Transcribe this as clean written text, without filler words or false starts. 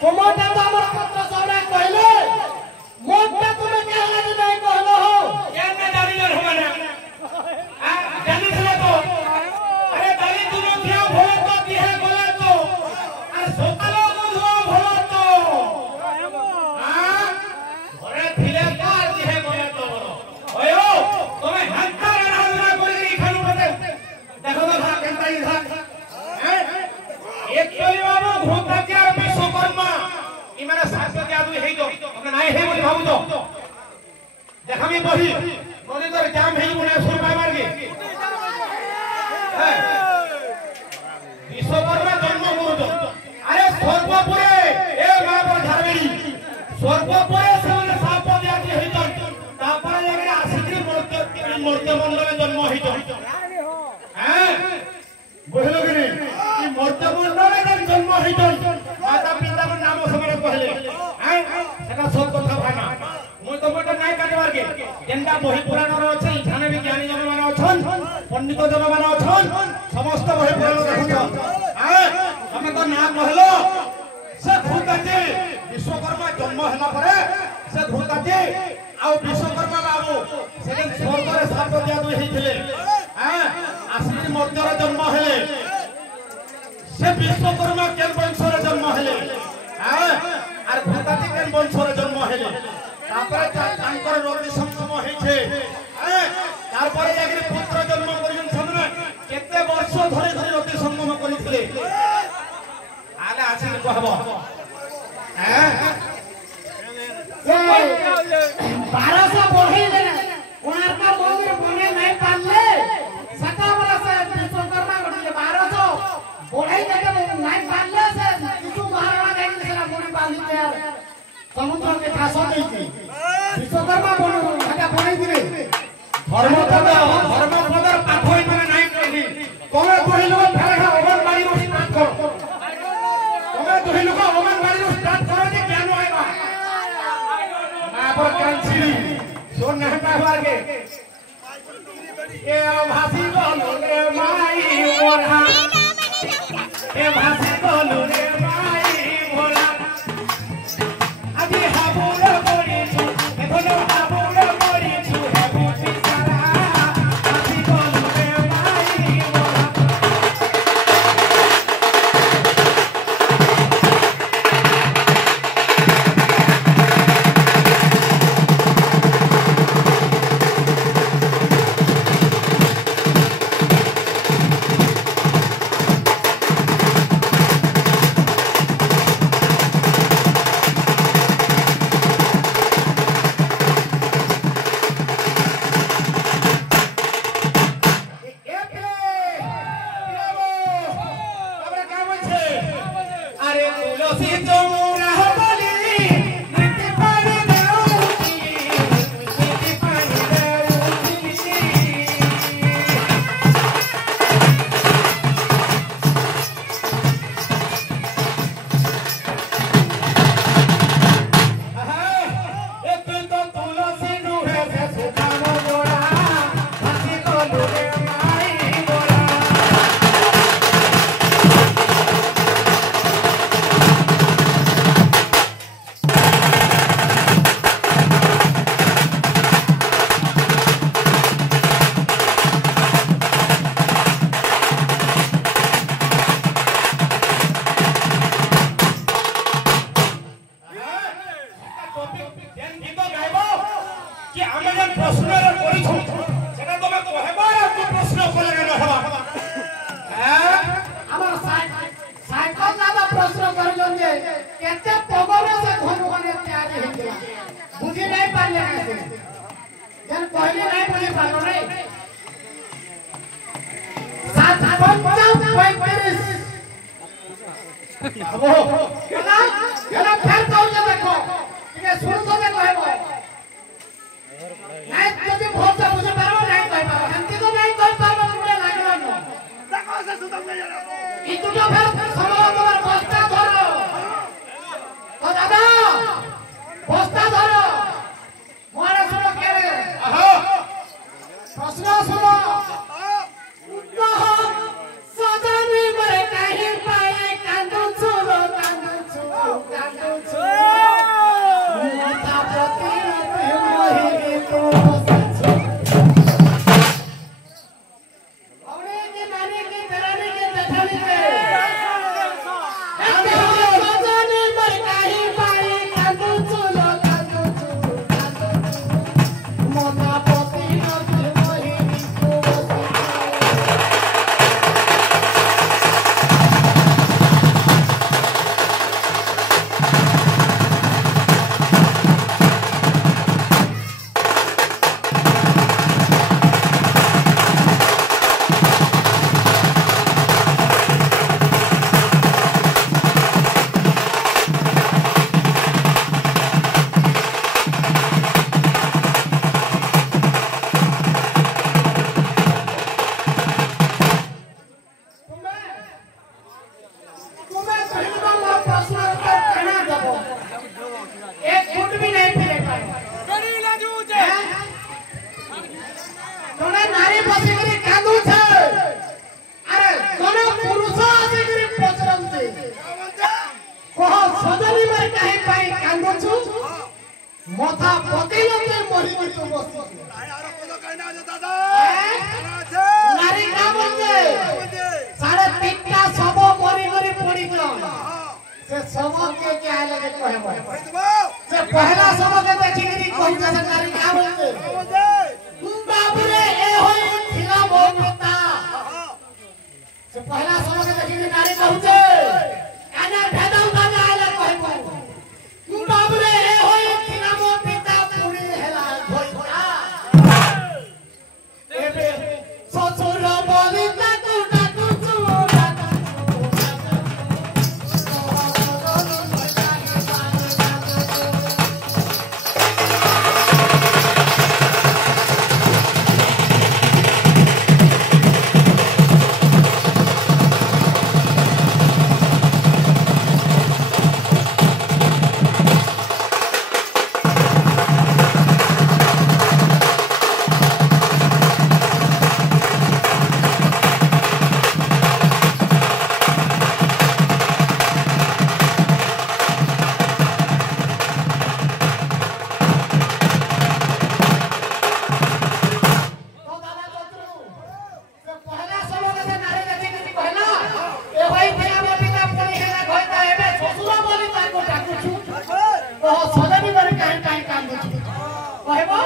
তোমারটা তো আমার পত্র সবরা কইলে মোরটা তুমি কে লাগি নাই কইলো হো কেন না জানি না হবে না জানিস না তো আরে দালি তুমি কেউ ভোলা তো দিহে বলে তো আর সকালে বুঝো ভোলা তো ঘরে ফিরে তো আর দিহে বলে তো ওয়ো তুমি হাতটা রান্না করে এখানে বসে দেখো তো ভাগ কেনটা ইহাক একচুয়ালি বাবু ঘুমতাছি আর বিশ্বকর্মা ইমানে শাস্ত্র দিয়া দুই হেই তো আমরা নাই হেই বলি ভাবু তো দেখামি বহি নদী তোর জাম হেই বলে সুর পাইবার কি বিশ্বকর্মা জন্ম করতো আরে সর্বপুরে এ মা বড় ঝাড়বেড়ি সর্বপুরে সেমানে সাপ দিয়া কি হইত তারপরে লাগরে আসিত্রী মূর্তি মণ্ডলে জন্ম হইত হ্যাঁ বুঝলো কি নি মূর্তি মণ্ডলে জন্ম হইত মাতা পিতার নাম সমানে কইলে হ্যাঁ সেটা সব কথা ভাই না মই তো মোটা নাই কাটবার কে যেনটা বহি পুরাণ র আছে ইখানে বি জ্ঞানী জন মানে অছন পণ্ডিত জন মানে অছন সমস্ত বহি পুরাণ দেখুছ হ্যাঁ আমি তো নাম কহলো সে ভূতাজি বিশ্বকর্মা জন্ম হলা পরে সে ভূতাজি আউ বিশ্বকর্মা বাবু সেদিন স্বর্গরে সাপ দিয়া দুই হইছিলে হ্যাঁ আসিত্রী মূর্তির জন্ম হলে সে বিশ্বকর্মা কেন বংশরে জন্ম হলে হ্যাঁ আর ভূতাজি কেন বংশরে জন্ম হলে তারপরে তাঙ্কর রতি সংগম হইছে হ্যাঁ তারপরে একটি পুত্র জন্ম করিছেন সামনে কেতে বর্ষ ধরে ধরে রতি সংগম করিছিলে আলে আসিল কহব হ্যাঁ 1200 বঢ়ি দেনা কোণার্ক মন্দির বনে নাই পারলে সাতা বলা সে বিশ্বকর্মা গটিলে 1200 বঢ়াই দেকে নাই পারলে সে কিছু মহারাণা দেই সেটা বনে বাঁধিতে আর সমুদ্রকে ঠাস দেইছি বিশ্বকর্মা বনে এটা বনে দিলে ধর্মপদর পাঠই মানে নাই কইলি তোমে দুই লোক ফেরে অঙ্গনবাড়ি रो স্টার্ট করো তোমে দুই লোক অঙ্গনবাড়ি रो স্টার্ট করো যে কেন আইবা না পর কাঞ্চি সোন না পাইবারগে এ ভাসি বলো রে মাই মোরা এ ভাসি বলো রে মাই মোরা আজি হাবুর করিছু এখনো হাবুর করিছু হেবু পিছারা আজি বলো রে মাই মোরা सजनी मर काहे पाई कांदछु मोथा पतेलते मही तू बसी यार को कहना है दादा नारी का बोलते 3.5टा सब मरी मरी पड़ी गयो से सब के क्या लगे कहबो से पहला सब के देखिनी कहि जे नारी का बोलते बाबू रे ए होई थिला मो पिता से पहला सब के देखिनी नारी कहूचे आना भेदौ दादा आले कहबो बाबू रे ए होई थिला मो पिता पुरी हेला भइता एबे ससुर बोली ताकू ताकू चुरा कहबो